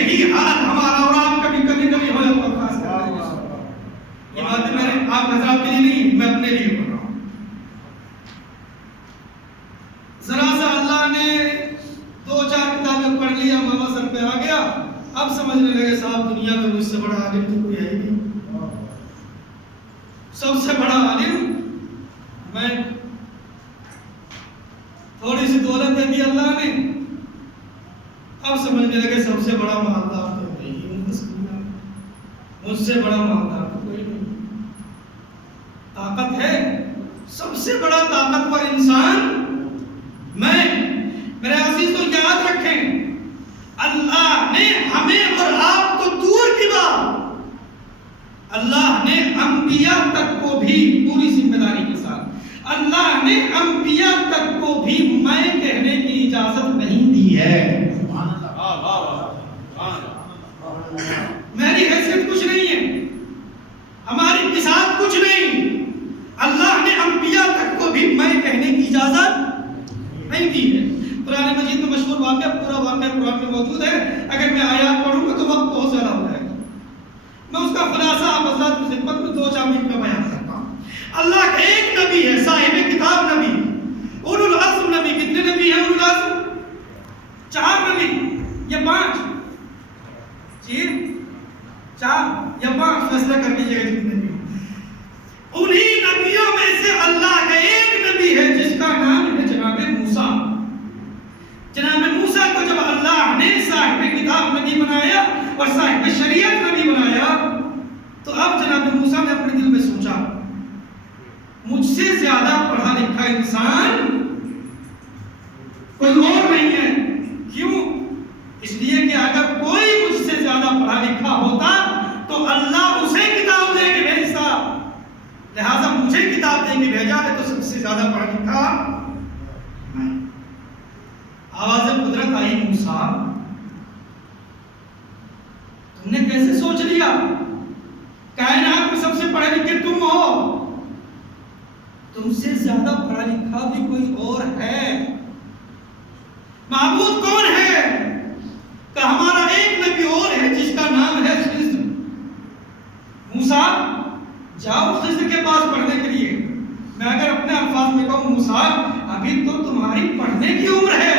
یہی حال ہمارا اور آپ کا بھی کبھی کبھی ہو جاتا ہے، خاص کر یہ باتیں میں آپ حضرات کے لیے نہیں، میں اپنے لیے بول رہا ہوں۔ ذرا سا اللہ نے 2-4 کتابیں پڑھ لیا، ماما سر پہ آ گیا، اب سمجھنے لگے صاحب دنیا میں مجھ سے بڑا عالم تو کوئی ہے ہی نہیں، سب سے بڑا عالم میں، تھوڑی سی دولت دے دی اللہ نے، اب سمجھنے لگے سب سے بڑا مالدار تو کوئی نہیں، مجھ سے بڑا مالدار تو کوئی نہیں۔ طاقت ہے، سب سے بڑا طاقتور انسان میں۔ میرے عزیزو یاد رکھیں، اللہ نے ہمیں اور آپ کو دور کی بات، اللہ نے انبیاء تک کو بھی پوری ذمہ داری کے ساتھ، اللہ نے انبیاء تک کو بھی میں کہنے کی اجازت نہیں دی ہے۔ میری حیثیت کچھ نہیں ہے، ہماری بساط کچھ نہیں، اللہ نے انبیاء تک کو بھی میں کہنے کی اجازت نہیں دی ہے۔ قرآن مجید میں مشہور واقعہ، پورا واقعہ قرآن میں موجود ہے، اگر میں آیات پڑھوں گا تو وقت بہت زیادہ ہو جائے گا، میں اس کا خلاصہ آپ حضرات کی خدمت میں 2-4 منٹ میں بیان کرتا ہوں۔ اللہ کا ایک نبی ہے، صاحب کتاب نبی، اولو العزم نبی۔ کتنے نبی ہیں اولو العزم؟ 4 نبی یا 5؟ جی 4 یا 5 فیصلہ کر لیجیے گا جتنے بھی۔ انہی نبیوں میں سے اللہ کا ایک نبی ہے جس کا نام ہے جناب موسیٰ۔ جناب موسیٰ کو جب اللہ نے صاحب کتاب نبی بنایا اور صاحب شریعت نبی بنایا تو اب جناب موسیٰ نے اپنے دل میں سوچا مجھ سے زیادہ پڑھا لکھا انسان کوئی اور نہیں ہے۔ کیوں؟ اس لیے کہ اگر کوئی مجھ سے زیادہ پڑھا لکھا ہوتا تو اللہ اسے کتاب دے کے بھیجتا، لہذا مجھے کتاب دے کے بھیجا ہے تو سب سے زیادہ پڑھا لکھا میں۔ آواز قدرت آئی، موسیٰ تم نے کیسے سوچ لیا؟ کائنات میں سب سے پڑھے لکھے تم ہو، تم سے زیادہ پڑھا لکھا بھی کوئی اور ہے؟ معبود کون ہے؟ کہ ہمارا ایک نبی اور ہے جس کا نام ہے خضر۔ موسیٰ جاؤ خضر کے پاس پڑھنے کے لیے۔ میں اگر اپنے الفاظ میں کہوں موسیٰ ابھی تو تمہاری پڑھنے کی عمر ہے،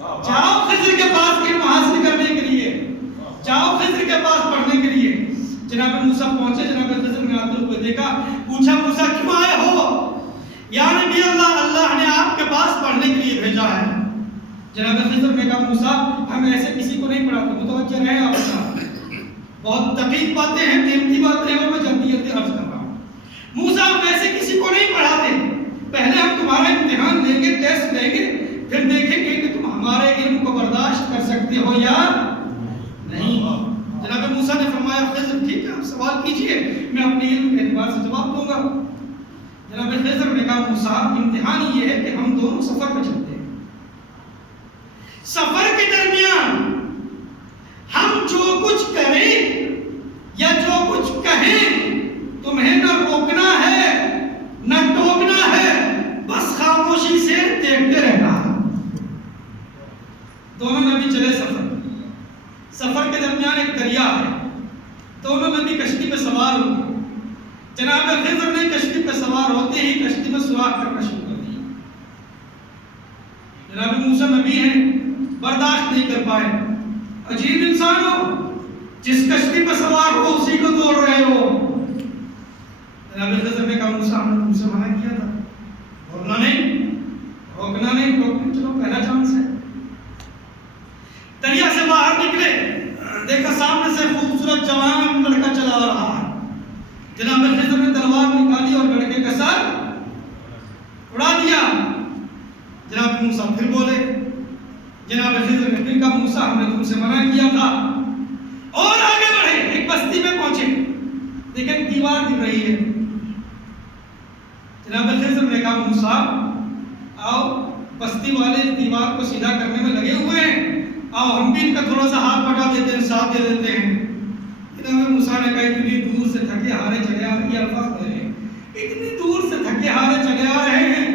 جاؤ خضر کے پاس علم حاصل کرنے کے لیے، جاؤ خضر کے پاس پڑھنے کے لیے۔ جناب موسیٰ پہنچے، جناب خضر نے آتے ہوئے دیکھا، پوچھا موسیٰ کیوں آئے ہو؟ یا نبی اللہ، اللہ نے آپ کے پاس پڑھنے کے لیے بھیجا ہے۔ جناب خضر نے کہا موسیٰ ہم ایسے کسی کو نہیں پڑھاتے، متوجہ رہیں آپ کا، بہت دقیق باتیں ہیں، قیمتی باتیں ہیں اور میں جلدی جلدی عرض کر رہا ہوں۔ موسیٰ ہم ایسے کسی کو نہیں پڑھاتے، پہلے ہم تمہارا امتحان لیں گے، ٹیسٹ لیں گے، پھر دیکھیں گے کہ تم ہمارے علم کو برداشت کر سکتے ہو یا نہیں۔ جناب موسیٰ نے فرمایا خضر ٹھیک ہے آپ سوال کیجئے، میں اپنے علم کے اعتبار سے جواب دوں گا۔ جناب خضر نے کہا موسیٰ امتحان یہ ہے کہ ہم دونوں سفر پہ چلتے ہیں، سفر کے درمیان ہم جو کچھ کریں یا جو کچھ کہیں تمہیں نہ روکنا ہے نہ ٹوکنا ہے، بس خاموشی سے دیکھتے رہنا۔ دونوں نبی چلے سفر کے درمیان ایک دریا ہے، دونوں نبی کشتی پہ سوار ہوئے۔ جناب خضر نے کشتی پہ سوار ہوتے ہی کشتی میں سوراخ کرنا شروع کر دیا۔ جناب موسیٰ نبی ہیں، برداشت نہیں کر پائے، عجیب انسان ہو، جس کشتی پہ سوار ہو اسی کو توڑ رہے ہو۔ جناب خضر نے کہا موسیٰ ہم نے تم سے منع کیا تھا، روکنا نہیں، چلو پہلا چانس ہے۔ دریا سے باہر نکلے، دیکھا سامنے سے خوبصورت جوان لڑکا چلا آ رہا ہے۔ جناب خضر نے تلوار نکالی اور لڑکے کا سر اڑا دیا۔ جناب موسیٰ پھر بولے، جناب خضر نے پھر کہا موسیٰ ہم نے تم سے منع کیا تھا، اور آگے بڑھے، ایک بستی میں پہنچے، لیکن دیوار گر رہی ہے۔ جناب خضر نے کہا موسیٰ آؤ، بستی والے دیوار کو سیدھا کرنے میں لگے ہوئے ہیں، آؤ ہم بھی ان کا تھوڑا سا ہاتھ بٹا دیتے ہیں، ساتھ دے دیتے ہیں۔ جناب موسیٰ نے کہا اتنی دور سے تھکے ہارے چلے آ رہے ہیں، الفاظ دے رہے ہیں، اتنی دور سے تھکے ہارے چلے آ رہے ہیں،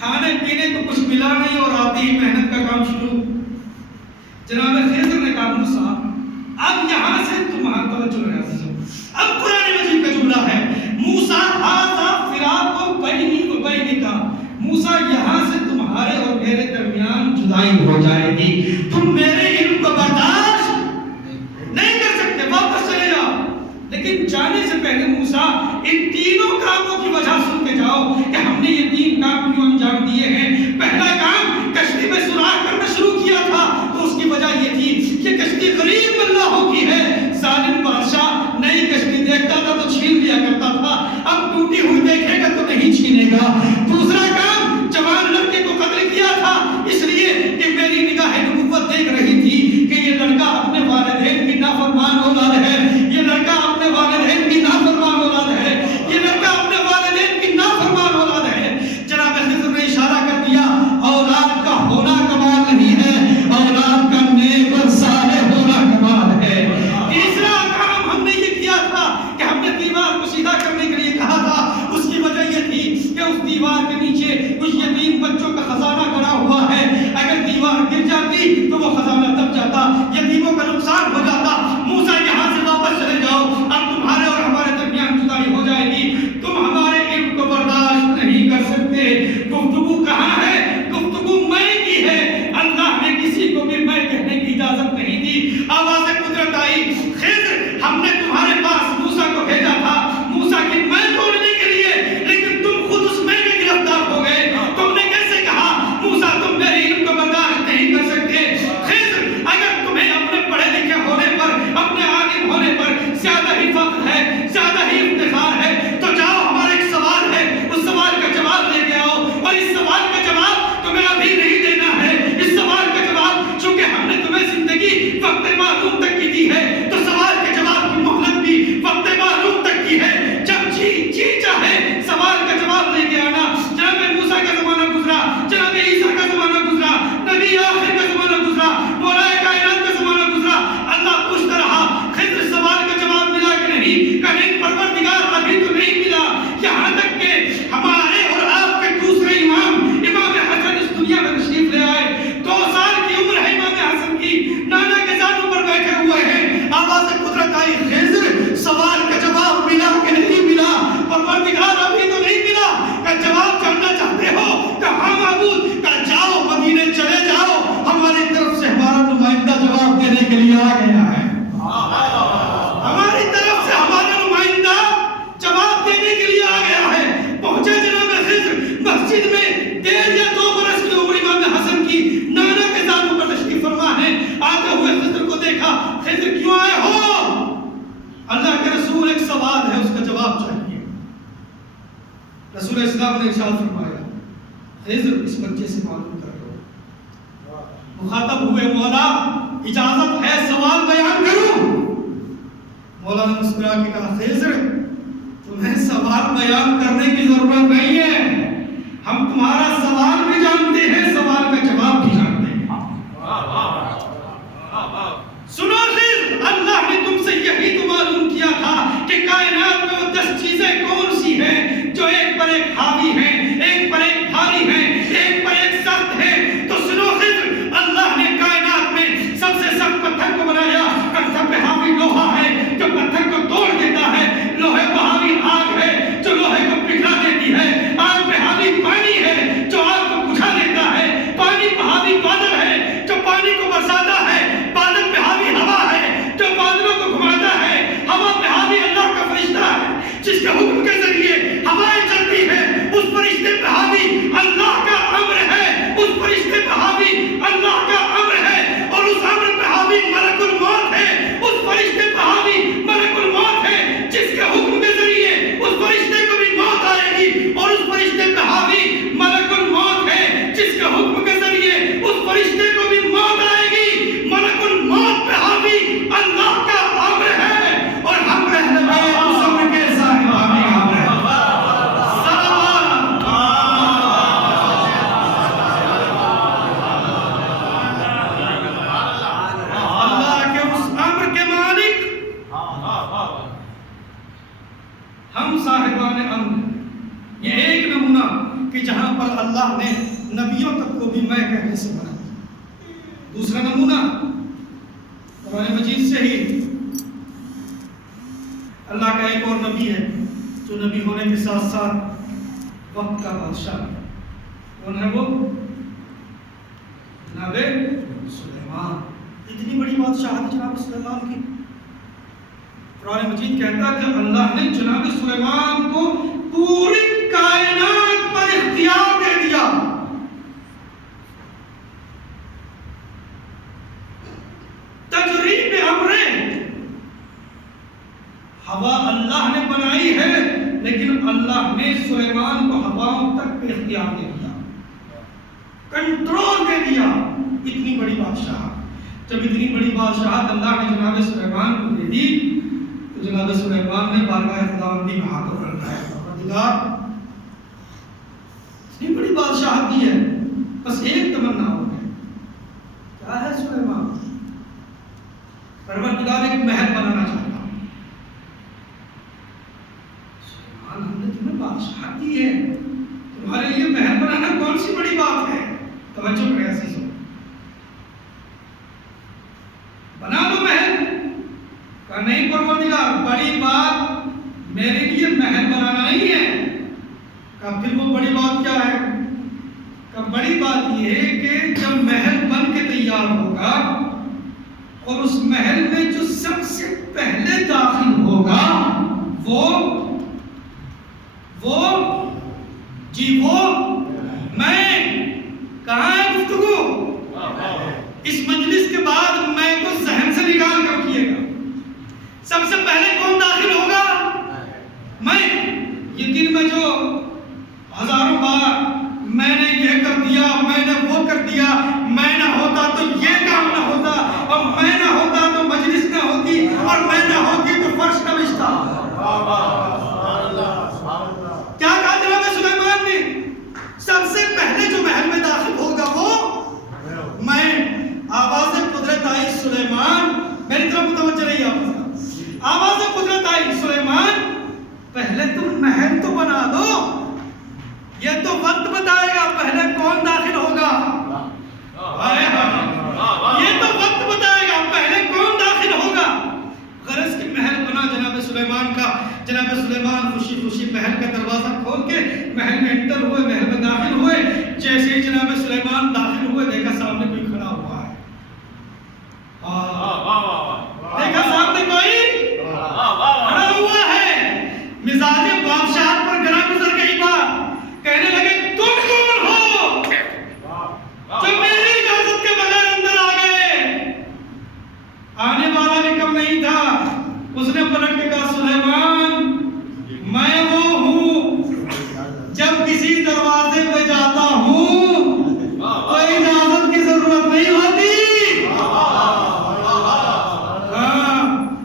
کھانے پینے کو کچھ ملا نہیں اور آتی ہی محنت کا کام شروع۔ جناب خضر نے کہا موسیٰ اب یہاں سے تمہارا توجہ ہے اب قرآن مجید کا جملہ ہے موسیٰ ھذا فراق بینی و بینک، موسیٰ یہاں سے تمہارے اور میرے درمیان جدائی ہو جائے گی، تم میرے علم کو برداشت نہیں کر سکتے، واپس چلے جاؤ۔ لیکن جانے سے پہلے موسیٰ ان تینوں کاموں کی وجہ سن کے جاؤ کہ ہم نے یہ تین کام کیوں انجام دیے ہیں۔ پہلا کام کشتی میں سوراخ کرنا شروع کیا تھا تو اس کی وجہ یہ تھی کہ کشتی غریب اللہ کی ہے، ظالم بادشاہ نئی کشتی دیکھتا تھا تو چھین لیا کرتا تھا، اب ٹوٹی ہوئی دیکھے گا تو نہیں چھینے گا۔ دوسرا کام جوان لڑکے کو قتل کیا تھا اس لیے کہ میری نگاہ نبوت دیکھ رہی تھی کہ یہ لڑکا اپنے والدین کی نافرمان اولاد ہے، یہ لڑکا اپنے والدین کی نافرمان اولاد ہے، یہ لڑکا اپنے والدین کی نافرمان اولاد ہے۔ جناب خضر نے اشارہ کر دیا اولاد کا ہونا کمال نہیں ہے، اولاد کا نیک اور صالح ہونا کمال ہے۔ تیسرا کام ہم نے یہ کیا تھا کہ ہم نے دیوار کو سیدھا کرنے کے لیے کہا تھا، اس کی وجہ یہ تھی کہ اس دیوار کے نیچے کچھ یتیم بچوں کا خزانہ گڑا ہوا ہے، اگر دیوار گر جاتی تو وہ خزانہ دب جاتا، یتیموں کا نقصان ہو جاتا۔ موسیٰ یہاں سے واپس چلے جاؤ، اب تمہارے اور ہمارے درمیان جدائی ہو جائے گی، تم ہمارے علم کو برداشت نہیں کر سکتے۔ گفتگو کہاں ہے؟ گفتگو میں کی ہے، اللہ نے کسی کو بھی میں کہنے کی اجازت نہیں دی۔ آواز قدرت آئی، خضر ہم نے تمہارے پاس موسیٰ کو بھیجا تھا موسیٰ کی میں توڑنے کے لیے، لیکن تم خود اس میں بھی گرفتار ہو گئے۔ تم نے کیسے کہا موسیٰ تم میرے علم کو برداشت نہیں کر سکتے؟ خضر اگر تمہیں اپنے پڑھے لکھے ہونے پر، اپنے عالم ہونے پر زیادہ ہی فخر ہے، زیادہ ہی افتخار ہے تو جاؤ، ہمارا ایک سوال ہے، اس سوال کا جواب لے کے آؤ، اور اس سوال کا جواب تمہیں ابھی نہیں دینا ہے۔ اس سوال کا جواب چونکہ ہم نے تمہیں زندگی وقت معلوم تک کی دی ہے تو سوال کے جواب کی مہلت بھی وقت معلوم تک کی ہے، جب جی چاہے سوال کا جواب لے کے آنا۔ جناب موسیٰ کا زمانہ گزرا، جناب عیسیٰ کا زمانہ گزرا، نبی آخر کا زمانہ گزرا، مولا کائنات کا زمانہ گزرا، اللہ پوچھتا رہا خضر سوال کا جواب ملا کہ نہیں؟ کہ نہیں پروردگار ابھی تو نہیں ملا، یہاں تک کہ ہمارے اور آپ کے دوسرے امام حسن اس دنیا میں تشریف لے آئے، 2 سال کی عمر ہے امام حسن کی، نانا کے زانوں پر بیٹھے ہوئے ہیں۔ آواز قدرت آئی، خضر سوال کا جواب ملا کہ نہیں ملا؟ پروردگار ابھی تو نہیں ملا۔ کہ جواب جاننا چاہتے ہو کہ ہاں معبود، کہ جاؤ مدینے چلے جاؤ، ہماری طرف سے ہمارا نمائندہ جواب دینے کے لیے آ گیا ہے، ہماری طرف سے ہمارا نمائندہ جواب دینے کے لیے آ گیا ہے۔ پہنچے جناب خضر مسجد میں، 1.5 یا 2 برس کی عمر امام حسن کی، نانا کے زانوں پر تشریف فرما ہے۔ آتے ہوئے خضر کو دیکھا، خضر کیوں آئے ہو؟ اللہ کے رسول ایک سوال ہے، اس کا جواب چاہیے۔ رسول اسلام نے ارشاد فرمایا خضر اس بچے سے معلوم کر لو۔ مخاطب ہوئے مولا اجازت ہے سوال بیان کروں؟ مولا نے مسکرا کے کہا خضر تمہیں سوال بیان کرنے کی ضرورت نہیں ہے، ہم تمہارا سوال بھی جانتے ہیں، سوال کا جواب بھی جانتے ہیں۔ سنو خضر، اللہ نے تم سے یہی تو معلوم کیا تھا کہ کائنات میں وہ 10 چیزیں کون سی ہیں جو ایک پر ایک حاوی ہیں، ایک پر ایک بھاری ہیں، ایک پر ایک سخت ہیں۔ تو سنو خضر، اللہ نے کائنات میں سب سے سخت پتھر کو بنایا، پتھر پہ حاوی لوہا ہے جو پتھر کو توڑ دیتا ہے، لوہے پہ حاوی آگ ہے جو لوہے کو پگھلا دیتی ہے، آگ پہ حاوی پانی ہے جو آگ کو بجھا دیتا ہے، پانی پہ حاوی بادل ہے جو پانی کو برساتا ہے، بادل پہ حاوی ہوا ہے جو بادلوں کو گھماتا ہے، ہوا پہ حاوی اللہ کا فرشتہ ہے جس کے حکم کے ذریعے ہوائیں چلتی ہیں، اس فرشتے پہ حاوی اللہ کا امر ہے، اس فرشتے پہ حاوی اللہ کا امر ہے، اور اس امر پہ حاوی ملک الموت ہے، اس فرشتے پہ حاوی ملک الموت ہے جس کے حکم کے ذریعے اس فرشتے کو بھی موت آئے گی، اور اس فرشتے پہ حاوی ملک الموت ہے جس کے حکم کے ذریعے اس فرشتے کو بھی موت آئے گی۔ ملک الموت پہ حاوی اللہ کا امر ہے، اور ہم رہنے والے اس امر کے صاحب ہیں۔ اللہ کے اس امر کے مالک ہم صاحبان امر۔ یہ ایک نمونہ کہ جہاں پر اللہ نے نبیوں تک کو بھی میں کہنے سے منع کیا۔ دوسرا نمونہ قرآن مجید سے ہی اللہ کا ایک اور نبی ہے جو نبی ہونے کے ساتھ ساتھ وقت کا بادشاہ ہے. کون ہے وہ؟ جناب سلیمان. اتنی بڑی بادشاہت جناب سلیمان کی. قرآن مجید کہتا ہے کہ اللہ نے جناب سلیمان کو پوری کائنات پر اختیار دے دیا. تجریب امرے ہوا اللہ نے بنائی ہے لیکن اللہ نے سلیمان کو ہواؤں تک پہ اختیار دے دیا, کنٹرول دے دیا. اتنی بڑی بادشاہت. جب اتنی بڑی بادشاہت اللہ نے جناب سلیمان کو دے دی تو جناب سلیمان نے بارگاہ خداوندی میں ہاتھ رکھا ہے. پروردگار اتنی بڑی بادشاہت دی ہے, بس ایک تمنا ہو گئی. کیا ہے سلیمان؟ پروردگار ایک محل بنانا چاہتا ہوں. سلیمان ہم نے تمہیں بادشاہت دی ہے, تمہارے لیے محل بنانا کون سی بڑی بات ہے؟ توجہ کرے عزیزو, بنا دو محل. کہا نہیں پروردگار, بڑی بات میرے لیے محل بنانا نہیں ہے. کہا پھر وہ بڑی بات کیا ہے؟ کہا بڑی بات یہ ہے کہ جب محل بن کے تیار ہوگا اور اس محل میں جو سب سے پہلے داخل ہوگا وہ میں. کہاں ہے گفتگو؟ اس مجلس کے بعد میں کو ذہن سے نکال کر رکھیے گا. سب سے پہلے کون داخل ہوگا؟ میں. یہ دن میں جو ہزاروں بار میں نے یہ کر دیا, میں نے وہ کر دیا, میں نہ ہوتا تو یہ کام نہ ہوتا, اور میں نہ ہوتا تو مجلس نہ ہوتی, اور میں نہ ہوتی تو فرش نہ بچھتا. کیا کہا جناب سلیمان نے؟ سب سے پہلے جو محل میں داخل ہوگا وہ میں. آواز قدرت آئی سلیمان, میری طرف متوجہ رہی آپ. آواز قدرت آئی سلیمان, پہلے تم محل تو بنا دو, یہ تو وقت بتائے گا پہلے کون داخل ہوگا. یہ تو وقت بتائے گا پہلے کون داخل ہوگا. غرض کی محل بنا جناب سلیمان کا. جناب سلیمان خوشی خوشی محل کا دروازہ کھول کے محل میں انٹر ہوئے, محل میں داخل ہوئے. جیسے ہی جناب سلیمان داخل ہوئے دیکھا سامنے کوئی کھڑا ہوا ہے. دیکھا سامنے کوئی کھڑا ہوا ہے. مزاج بادشاہت پر گرا گزر گئی بات. کہنے لگے تم کون ہو جو میری اجازت کے بغیر اندر آ گئے؟ آنے والا بھی کم نہیں تھا. اس نے پلٹ کے کہا سلیمان میں وہ ہوں جب کسی دروازے پہ جاتا ہوں تو اجازت کی ضرورت نہیں ہوتی.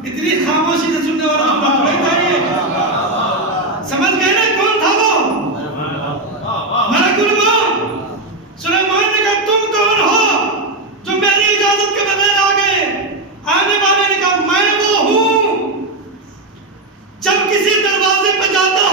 اتنی خاموشی سے سننے والا بڑا تھا. یہ سمجھ گئے نا کون تھا وہ؟ ملک الموت. سلیمان نے کہا تم کون ہو جو میری اجازت کے بغیر آ گئے؟ آنے والے نے کہا میں وہ ہوں جب کسی دروازے پہ جاتا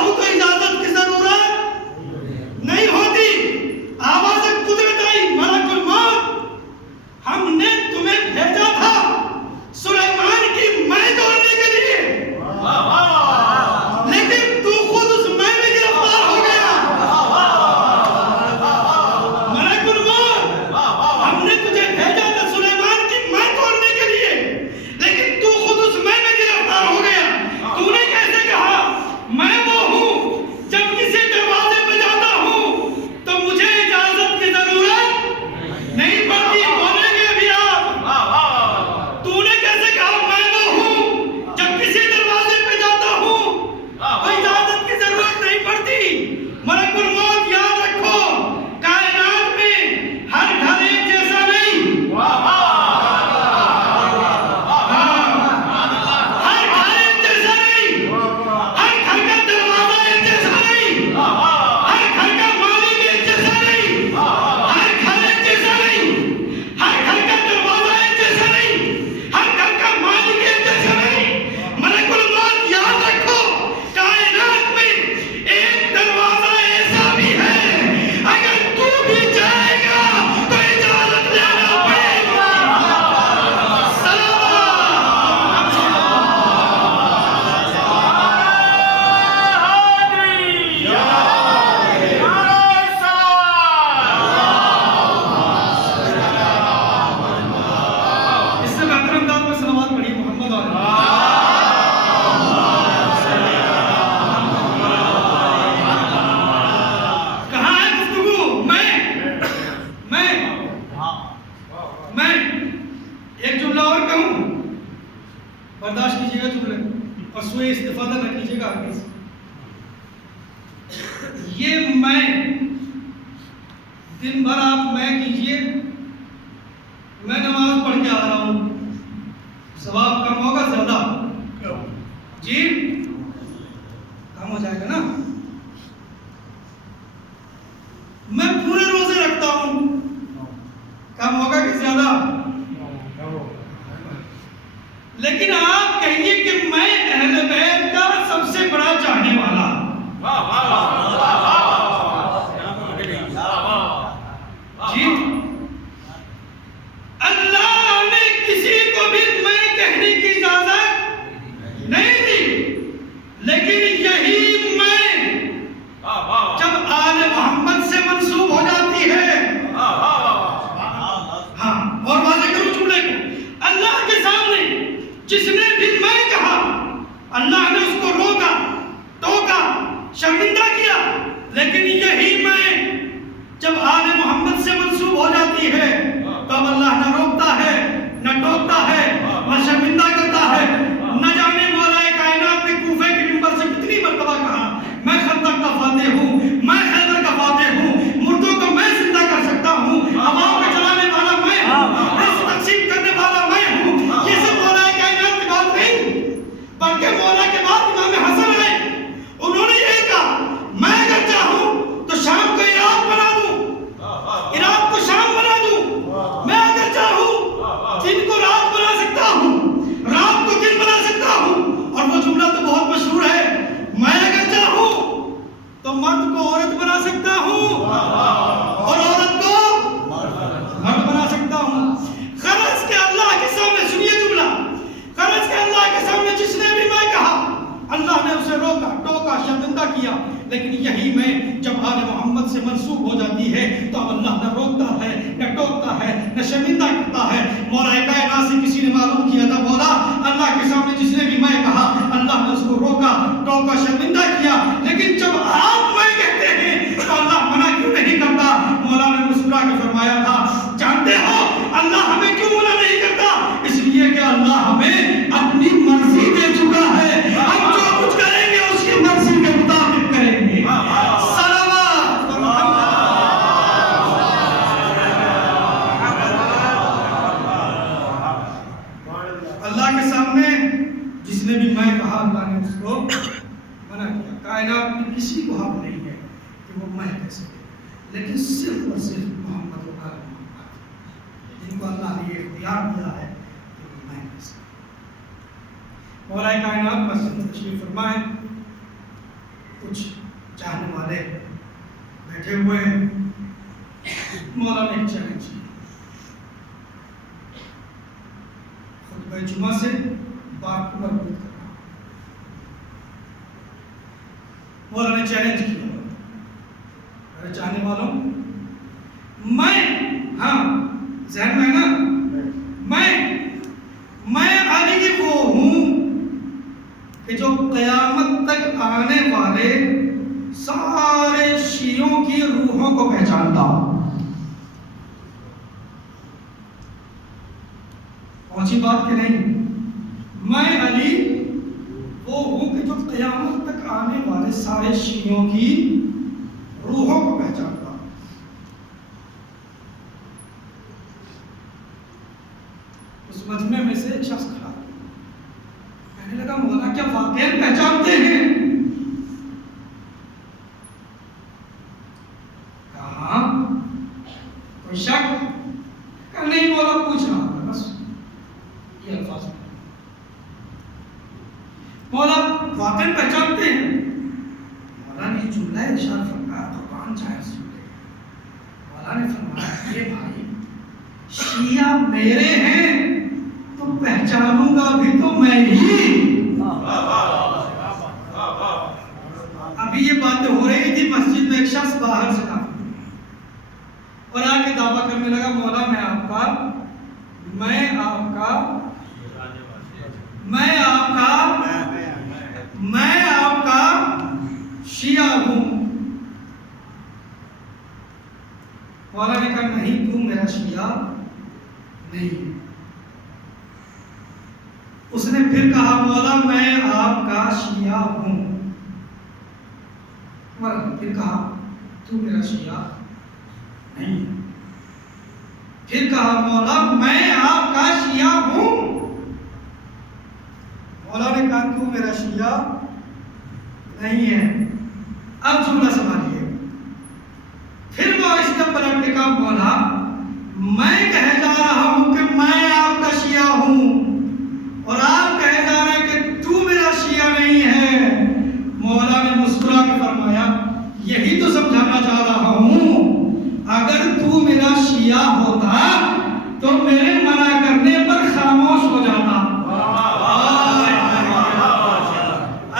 برداشت کیجیے گا جملے اور سوء استفادہ نہ کیجیے گا آگے سے. یہ میں دن بھر آپ میں کیجیے، میں نماز پڑھ کے آ رہا ہوں، ثواب کم ہوگا زیادہ؟ جی کم ہو جائے گا نا. میں پورے روزے رکھتا ہوں، کم ہوگا کہ زیادہ؟ لیکن آپ کہیے کہ میں اہل بیت کا سب سے بڑا چاہنے والا. جی اللہ نے کسی کو بھی میں کہنے کی اجازت نہیں دی، لیکن یہی میں جب آل محمد سے منسوب ہو جاتی ہے. ہاں اور واضح کرو جملے کو، اللہ کے سامنے جس نے بھی میں کہا اللہ نے اس کو روکا، ٹوکا، شرمندہ کیا. لیکن یہی میں جب آل محمد سے منسوب ہو جاتی ہے تب اللہ نہ روکتا ہے، نہ ٹوکتا ہے، نہ شرمندہ کرتا ہے. نہ جانے مولا کائنات نے کوفے کے منبر سے کتنی مرتبہ کہا میں خندق کا فاتح ہوں، میں خیبر کا فاتح ہوں، مردوں کو میں زندہ کر سکتا ہوں، عوام کو چلانے والا میں ہوں، رزق تقسیم کرنے والا میں ہوں. یہ سب مولا کائنات کی بات نہیں، بلکہ مولا کے بعد امام حسن آئے، انہوں نے یہ کہا میں اگر چاہوں تو شام کو عراق بنا دوں، عراق کو شام بنا دوں. میں اگر چاہوں دن کو رات بنا سکتا ہوں، رات کو دن بنا سکتا ہوں. اور وہ جملہ تو بہت مشہور ہے، میں اگر چاہوں تو مرد کو عورت بنا سکتا ہوں اور عورت کو مرد بنا سکتا ہوں. غرض کے اللہ کے سامنے سنیے جملہ، غرض کے اللہ کے سامنے جس نے بھی میں کہا اللہ نے اسے روکا، ٹوکا، شرمندہ کیا. لیکن یہی میں جب آل محمد سے منسوب ہو جاتی ہے تو اب اللہ نہ روکتا ہے، نہ ٹوکتا ہے، نہ شرمندہ کرتا ہے. مولا کائنات سے کسی نے معلوم کیا تھا مولا اللہ کے سامنے جس نے بھی میں کہا اللہ نے اس کو روکا، ٹوکا، شرمندہ کیا. لیکن جب آپ میں کہتے ہیں تو اللہ منع کیوں نہیں کرتا؟ مولا نے مسکرا کے فرمایا تھا جانتے ہو اللہ ہمیں کیوں منع نہیں کرتا؟ اس لیے کہ اللہ ہمیں اپنی مرضی دے چکا ہے، ہم جو کچھ کریں گے اس کی مرضی کے مطابق کریں گے. صلوات اللہ کے سامنے جس نے بھی میں کہا اللہ نے اس کو منع کیا. کائنات میں کسی کو حق نہیں ہے کہ وہ میں کہہ سکے، لیکن صرف اور صرف محمد و آل محمد جن کو اللہ نے یہ اختیار دیا ہے کہ وہ میں کہہ سکے. مولا کائنات مسجد میں تشریف فرمائے، کچھ چاہنے والے بیٹھے ہوئے ہیں. مولا نے چیلنج کیا خطبہ جمعہ سے بات کو مربوط کرنا. مولا نے چیلنج کیا میرے چاہنے والوں، میں ہاں ذہن میں نا میں علی وہ ہوں کہ جو قیامت تک آنے والے سارے شیعوں کی روحوں کو پہچانتا ہوں. پہنچی بات کہ نہیں؟ میں علی وہ ہوں کہ جو قیامت تک آنے والے سارے شیعوں کی روحوں کو پہچانتا ہوں. اس مجمع میں سے ایک شخص کھڑا کہنے لگا مولا کیا واقعی پہچانتے ہیں؟ کہاں کوئی شک؟ کہ نہیں مولا پوچھ رہا تھا بس یہ الفاظ. مولا واقعی پہچانتے ہیں؟ مولا نے جملہ ارشاد فرمایا قرآن چاہے اس جملے. مولا نے فرمایا یہ بھائی شیعہ میرے ہیں تو پہچانوں گا بھی تو میں ہی. ابھی یہ باتیں ہو رہی تھی مسجد میں، ایک شخص باہر سے تھا اور آ کے دعویٰ کرنے لگا مولا میں آپ کا شیعہ ہوں. مولا نے کہا نہیں تو میرا شیعہ نہیں. اس نے پھر کہا مولا میں آپ کا شیعہ ہوں. عمر نے پھر کہا تو میرا شیعہ نہیں. پھر کہا مولا میں آپ کا شیعہ ہوں. مولا نے کہا تو میرا شیعہ نہیں ہے. اب جملہ سنبھالیے. پھر وہ اس نے پلٹ کے کہا مولا میں کہہ جا رہا ہوں کہ میں آپ کا شیعہ ہوں اور آپ کہے جا رہے ہیں کہ تو میرا شیعہ نہیں ہے. مولا نے مسکرا کے فرمایا یہی تو سمجھانا چاہ رہا ہوں. اگر تو میرا شیعہ ہوتا تو میرے منع کرنے پر خاموش ہو جاتا.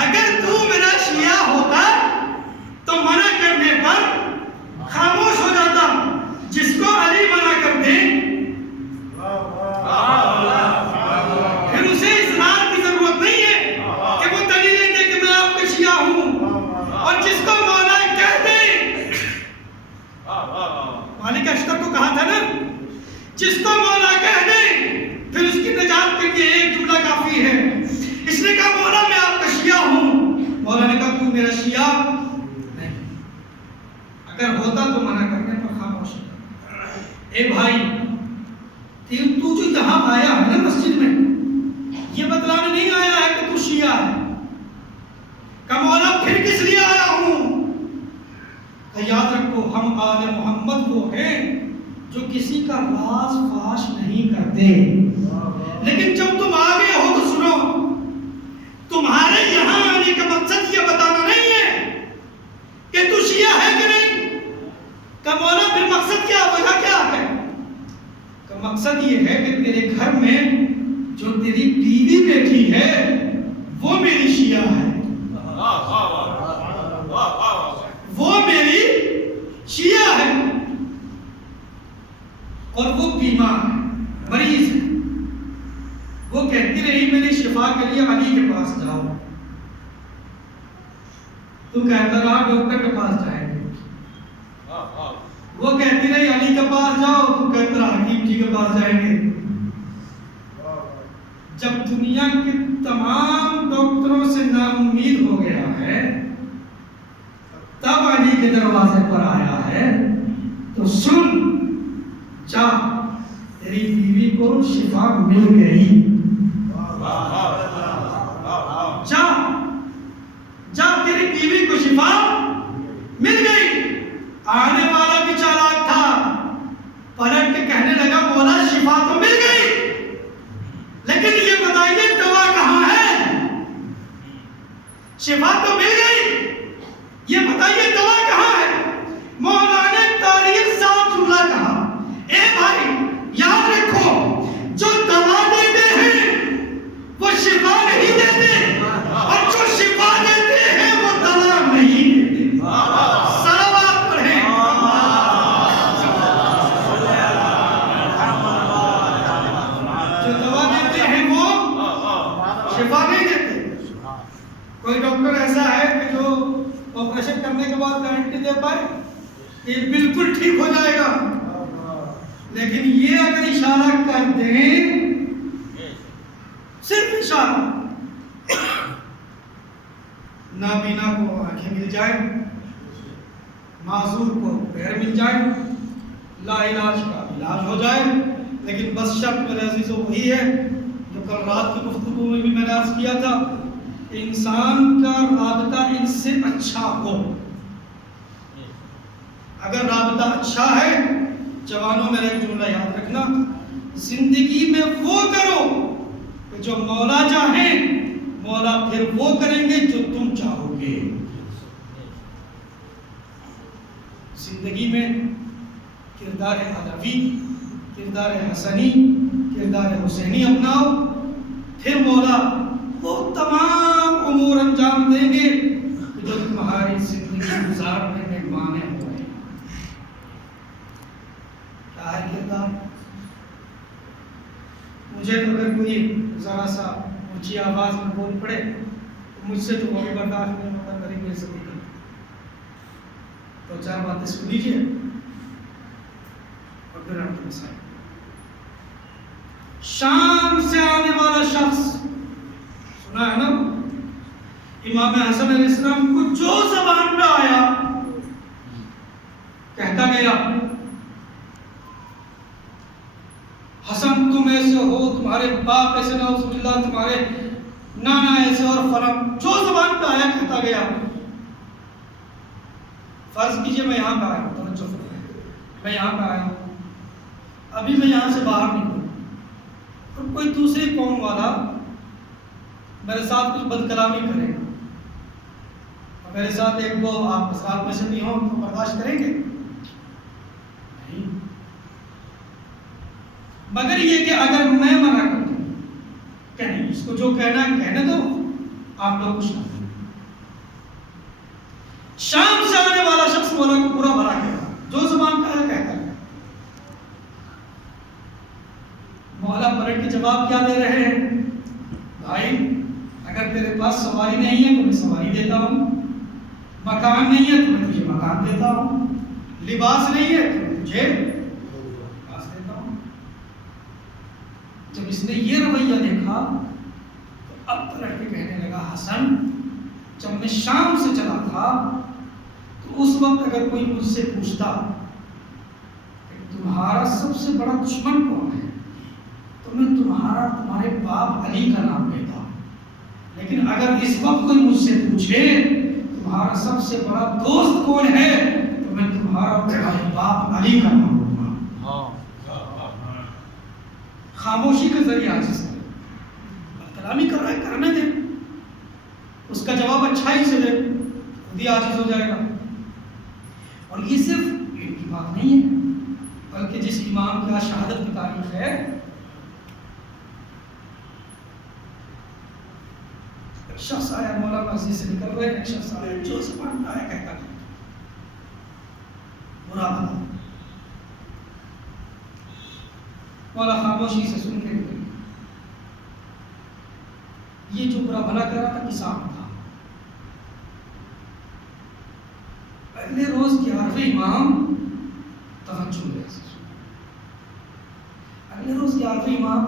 اگر تو میرا شیعہ ہوتا تو منع کرنے پر خاموش ہو جاتا. جس کو علی منع کر دے پھر اسے اصرار کی ضرورت نہیں ہے کہ وہ دلیلیں دے کہ میں آپ کا شیعہ ہوں. اور جس کو مولا کہہ دے, مالک اشتر کو کہا تھا نا, جس کو مولا کہہ دے پھر اس کی نجات کے لیے ایک جملہ کافی ہے. اس نے کہا مولا میں آپ کا شیعہ ہوں. مولا نے کہا تو میرا شیعہ نہیں. اگر ہوتا تو منع کرنے پر خاموش ہوتا. اے بھائی تو جو یہاں آیا ہے نا مسجد میں, یہ بتلانے نہیں آیا ہے کہ تو شیعہ ہے. کہ مولا پھر کس لیے آیا ہوں؟ کہ یاد رکھو ہم آل محمد وہ ہیں جو کسی کا راز فاش نہیں کرتے. لیکن جب تم آگے ہو تو سنو, تمہارے یہاں آنے کا مقصد یہ بتانا نہیں ہے کہ تو شیعہ ہے کہ نہیں. کہ مولا پھر مقصد کیا, وجہ کیا ہے؟ کہ مقصد یہ ہے کہ تیرے گھر میں جو تیری بیوی بیٹھی ہے وہ میری شیعہ ہے, وہ میری شیعہ ہے. اور وہ بیمار ہے, مریض ہے. وہ کہتی رہی میری شفا کے لیے علی کے پاس جاؤ. تو کہتا رہا ڈاکٹر کے پاس جائیں گے. وہ کہتی رہی علی کے پاس جاؤ. تو کہتا رہا حکیم جی کے پاس جائیں گے. جب دنیا کے تمام ڈاکٹروں سے نا امید ہو گیا ہے تب علی کے دروازے پر آیا ہے. تو سن, جا تیری بیوی کو شفا مل گئی. جا جا تیری بیوی کو شفا مل گئی. آنے والا بھی چالاک تھا, پلٹ کے کہنے لگا مولا شفا تو مل گئی لیکن یہ بتائیے دوا کہاں ہے؟ شفا تو مل گئی, یہ بتائیے دوا کہاں ہے؟ مولا نے تاریخ صاحب جملہ کہا. اے بھائی یاد رکھو جو دوا دیتے ہیں وہ شفا نہیں دیتے, اور جو شفا دیتے ہیں وہ دوا نہیں دیتے. صلوات پڑھیں. جو دوا دیتے ہیں وہ شفا نہیں دیتے. کوئی ڈاکٹر ایسا ہے کہ جو آپریشن کرنے کے بعد گارنٹی دے پائے کہ بالکل ٹھیک ہو جائے گا, لیکن یہ اگر اشارہ کر دیں, صرف اشارہ, نابینا کو آنکھیں مل جائیں, معذور کو پیر مل جائیں, لا علاج کا علاج ہو جائے, لیکن بس شرط میرے عزیزوں وہی ہے جو کل رات کی گفتگو میں بھی میں نے عرض کیا تھا, انسان کا رابطہ ان سے اچھا ہو. اگر رابطہ اچھا ہے, جوانوں میرا ایک جملہ یاد رکھنا, زندگی میں وہ کرو کہ جو مولا چاہیں, مولا پھر وہ کریں گے جو تم چاہو گے. زندگی میں کردار علوی, کردار حسنی, کردار حسینی اپناؤ, پھر مولا وہ تمام امور انجام دیں گے جو تمہاری زندگی گزارنے میں مانع ہو رہے ہیں. کیا ہے کردار؟ مجھے تو اگر کوئی ذرا سا اونچی آواز میں بول پڑے تو مجھ سے تو وہ بھی برداشت نہیں ہوتا, میری بے عزتی کی. تو چار باتیں سن لیجیے اور پھر آپ کے مسائل. شام سے آنے والا شخص امام حسن علیہ السلام کو جو زبان میں آیا کہتا گیا، حسن تم ایسے ہو، تمہارے باپ ایسے، نعوذ باللہ تمہارے نانا ایسے، اور فلاں جو زبان پہ آیا کہتا گیا۔ فرض کیجئے میں یہاں پہ آیا ہوں، توجہ فرمائیں، میں یہاں پہ آیا ہوں، ابھی میں یہاں سے باہر نکلوں اور کوئی دوسری قوم والا میرے ساتھ کچھ بد کلامی کرے گا، اور میرے ساتھ ایک دو آپ ساتھ میں سے نہیں ہوں تو برداشت کریں گے نہیں، مگر یہ کہ اگر میں منع کر دوں کہ نہیں اس کو جو کہنا ہے کہنے دو، آپ لوگ کچھ نہ کریں۔ شام سے آنے والا شخص مولا کو برا بھلا کہتا، جو زبان کا ہے کہتا ہے۔ مولا پلٹ کے جواب کیا دے رہے ہیں؟ بھائی اگر تیرے پاس سواری نہیں ہے تو میں سواری دیتا ہوں، مکان نہیں ہے تو میں تجھے مکان دیتا ہوں، لباس نہیں ہے تو میں تجھے لباس دیتا ہوں۔ جب اس نے یہ رویہ دیکھا تو اب پلٹ کے کہنے لگا، حسن جب میں شام سے چلا تھا تو اس وقت اگر کوئی مجھ سے پوچھتا کہ تمہارا سب سے بڑا دشمن کون ہے تو میں تمہارے باپ علی کا نام لیتا ہوں، لیکن اگر اس وقت کوئی مجھ سے پوچھے تمہارا سب سے بڑا دوست کون ہے تو میں تمہارے باپ علی کا نام لوں گا۔ خاموشی کا ذریعہ عاجز ہے، کلامی کر رہا ہے کرنے دیں، اس کا جواب اچھائی سے دے، خود ہی عاجز ہو جائے گا۔ اور یہ صرف ایک کی بات نہیں ہے، بلکہ جس امام کا شہادت کی تاریخ ہے، ایک شخص آیا مولا مسجد سے نکل رہے، ایک شخص آیا جو زبان آیا کہتا ہے برا بھلا، مولا خاموشی سے سن کے نکل، یہ جو برا بھلا کر رہا تھا کسان تھا۔ اگلے روز 11ویں امام توجہ ہے، اگلے روز 11ویں امام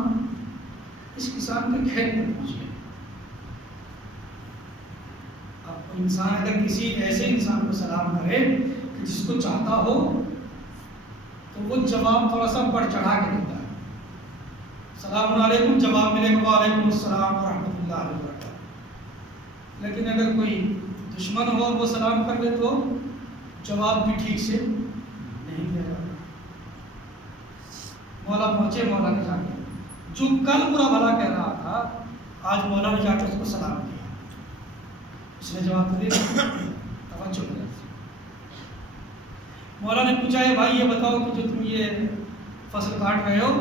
اس کسان کے کھیت میں پہنچ گئے۔ اب انسان اگر کسی ایسے انسان کو سلام کرے کہ جس کو چاہتا ہو تو وہ جواب تھوڑا سا بڑھ چڑھا کے دیتا ہے، السلام علیکم جواب ملے گا وعلیکم السلام ورحمۃ اللہ وبرکاتہ، لیکن اگر کوئی دشمن ہو اور وہ سلام کر لے تو جواب بھی ٹھیک سے نہیں دے گا۔ مولا پہنچے، مولا نے جا کے جو کل برا بھلا کہہ رہا تھا آج مولا نے جا کے اس کو سلام کیا، اس نے جواب دیا توجہ کر۔ مولا نے پوچھا ہے بھائی یہ بتاؤ کہ جو تم یہ فصل کاٹ رہے ہو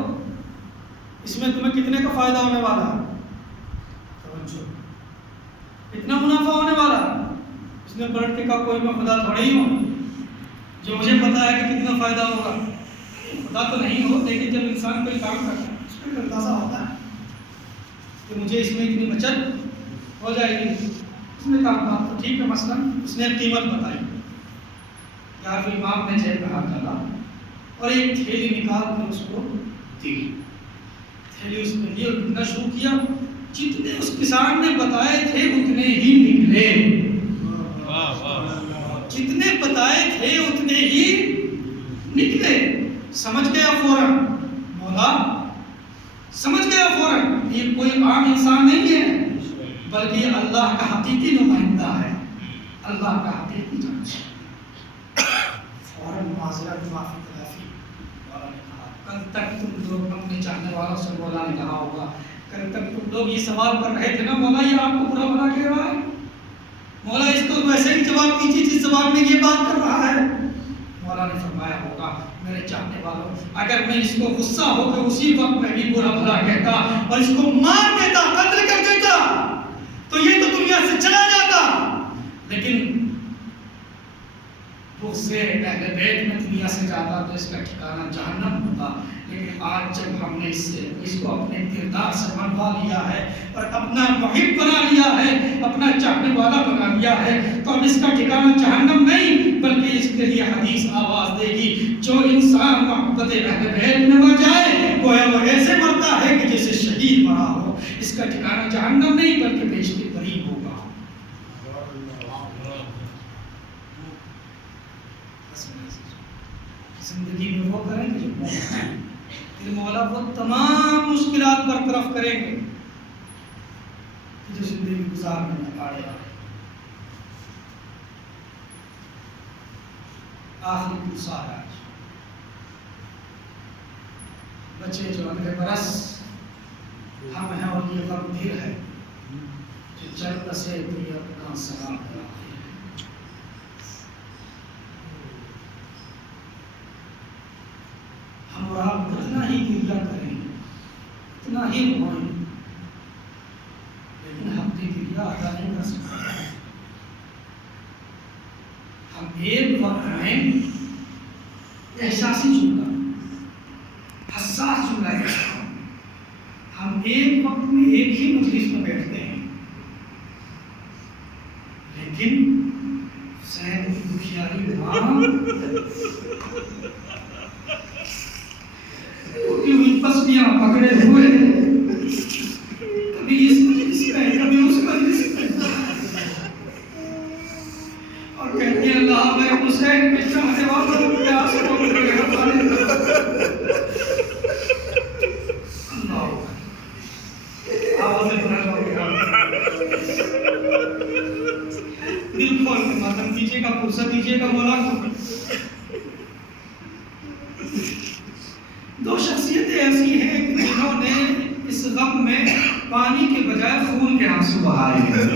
اس میں تمہیں کتنے کا فائدہ ہونے والا ہے؟ توجہ، کتنا منافع ہونے والا ہے؟ اس نے پلٹ کے کہا کوئی میں خدا تھوڑی ہی ہوں جو مجھے پتا ہے کہ کتنا فائدہ ہوگا، خدا تو نہیں ہو، لیکن جب انسان کوئی کام کرتا ہے اس کو اندازہ ہوتا ہے کہ مجھے اس میں اتنی بچت ہو جائے گی۔ اس نے کہا تو ٹھیک ہے، مثلا اس نے قیمت بتائی، یار امام نے جیب میں ہاتھ ڈالا اور ایک تھیلی نکال کر اس کو دی، تھیلی اس میں لی اور بکنا شروع کیا، جتنے اس کسان نے بتائے تھے اتنے ہی نکلے، جتنے بتائے تھے اتنے ہی نکلے۔ سمجھ گیا فوراً مولا، سمجھ گیا فوراً یہ کوئی عام انسان نہیں ہے بلکہ یہ اللہ کا حقیقی نمائندہ ہے، اللہ کا حقیقی جانچ۔ فوراً معذرت معافی تلافی، مولا نے کہا کل تک تم لوگ اپنے چاہنے والوں سے، مولا نے کہا ہوگا کل تک تم لوگ یہ سوال کر رہے تھے نا مولا یہ آپ کو برا بھلا کہہ رہا ہے، مولا اس کو ویسے ہی جواب دیجیے جس زبان میں یہ بات کر رہا ہے۔ مولا نے فرمایا ہوگا میرے چاہنے والوں اگر میں اس کو غصہ ہو کہ اسی وقت میں بھی برا بھلا کہتا اور اس کو مار دیتا، قتل کر دیتا تو یہ تو دنیا سے چلا جاتا، لیکن بغض اہل بیت میں دنیا سے جاتا تو اس کا ٹھکانہ جہنم ہوتا۔ لیکن آج جب ہم نے اس کو اپنے کردار سے منوا لیا ہے اور اپنا محب بنا لیا ہے، اپنا چاہنے والا بنا لیا ہے، تو اب اس کا ٹھکانہ جہنم نہیں بلکہ اس کے لیے حدیث آواز دے گی جو انسان محبت اہل بیت میں مر جائے گویا وہ ایسے مرتا ہے کہ جیسے شہید مرا ہو، اس کا ٹھکانہ جہنم نہیں بلکہ بہشت بری ہوگا۔ زندگی میں وہ کریں گے جو پھر مولا وہ تمام مشکلات برطرف کریں گے جو زندگی گزارنے میں پڑے گا. آخری پوچھا ہے بچے جو اگلے برس ہم ہیں اور یہ غم دیر ہے جو چل بسے بھی اپنا سلام کراتے ہیں. ہم اور آپ اتنا ہی گریہ کریں اتنا ہی روئیں لیکن ہم بھی گریہ ادا نہیں کر سکتے. ہم ایک وقت میں احساسی جملہ حساس جملہ ہے. ہم ایک وقت میں ایک ہی مجلس میں بیٹھتے ہیں لیکن حسین کی دکھیاری ماں اٹھی ہوئی پسلیاں پکڑے ہوئے کبھی اس مجلس میں کبھی اس مجلس میں اور کہتے ہیں اللہ میں حسین کے چاہنے والوں کو پیاس کو میرے حوالے کر. اللہ آوازیں بنا لو دل کھول کے ماتم کیجیے گا فرصت دیجیے گا مولا کو. دو شخصیتیں ایسی ہیں کہ جنہوں نے اس غم میں پانی کے بجائے خون کے آنسو بہائے ہیں.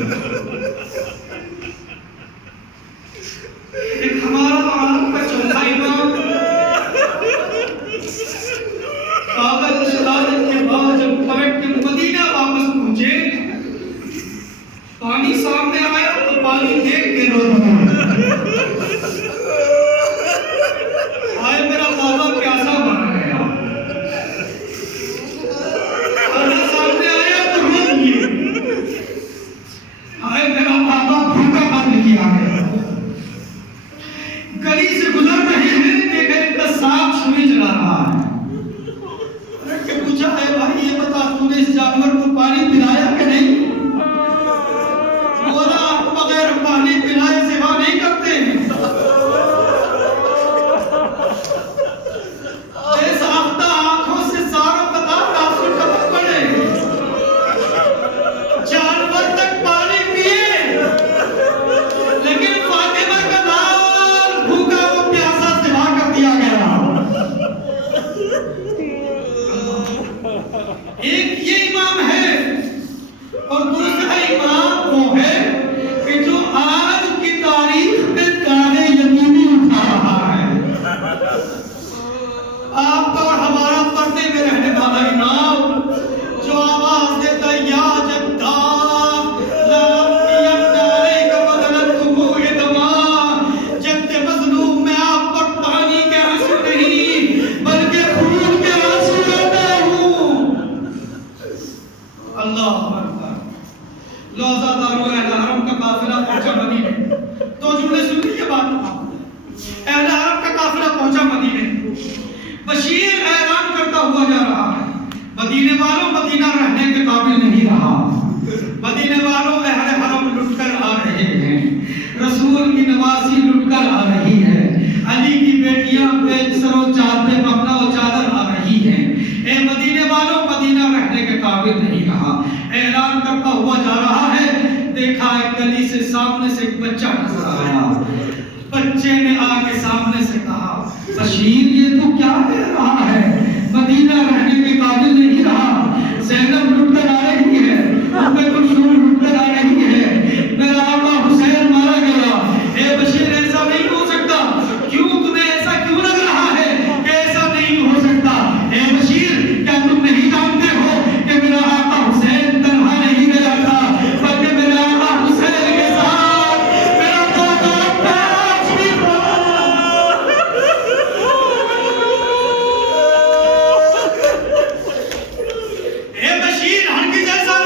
ایک ہمارا اور آپ کا چوتھا امام قابل شہادت کے بعد جب پلٹ کے مدینہ واپس پہنچے پانی سامنے آیا تو پانی دیکھ کے رو رہا آئے میرا بابا پیاسا بن گیا. کھانا سامنے آیا تو رو دیے آئے میرا بابا بھوکا بند کیا گیا. گلی سے گزر رہے ہیں دیکھیں ان کا سانپ چھری چلا رہا ہے. رکھ کے پوچھا ہے بھائی یہ بتا تو نے اس جانور کو پانی پلایا کہ نہیں؟ بولا آپ بغیر پانی پلائے سوا نہیں کرتے. بے ساختہ آنکھوں سے سارا بتا آنسو ٹپک پڑے. جانور تک پانی پیے لیکن فاطمہ کا لال بھوکا وہ پیاسا سوا کر دیا گیا. ایک یہ امام ہے اور دوسرا امام وہ ہے کہ جو آج کی تاریخ میں داغ یتیمی اٹھا رہا ہے. آپ کا اور ہمارا پردے میں رہنے والا امام جو آواز دیتا ہے یا جدہ جد مظلوم میں آپ پر پانی کے آنسو نہیں بلکہ خون کے آنسو لاتا ہوں. اللہ اکبر. روزہ داروں اہل حرم کا قافلہ پہنچا مدینے. دو جملے سن لیجیے بات. اہل حرم کا قافلہ پہنچا مدینے. بشیر اعلان کرتا ہوا جا رہا ہے مدینے والوں مدینہ رہنے کے قابل نہیں رہا. مدینے والوں اہل حرم لٹ کر آ رہے ہیں. رسول کی نوازی لٹ کر آ رہی ہے. علی کی بیٹیاں بے سر و چادر پہ مبنا و چادر آ رہی ہیں. اے مدینے والوں مدینہ رہنے کے قابل نہیں رہا. اعلان کرتا ہوا جا رہا ہے. دیکھا ایک گلی سے سامنے سے ایک بچہ نظر آیا. بچے نے آ کے سامنے سے کہا بشیر یہ تو کیا کہہ رہا ہے مدینہ رہنے کے قابل نہیں رہا. زینب لٹ کر آ رہی ہے. ام کلثوم لٹ کر آ رہی ہے. میرا آقا حسین مارا گیا. اے بشیر ایسا نہیں ہو سکتا. کیوں تمہیں ایسا کیوں لگ رہا ہے کہ ایسا نہیں ہو سکتا؟ اے بشیر کیا تم نہیں جانتے ہو کہ میرا آقا حسین تنہا نہیں گیا تھا بلکہ میرا آقا حسین کے ساتھ میرا دادا عباس بھی تھا. اے بشیر ہرگز ایسا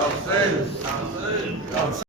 Y'all say,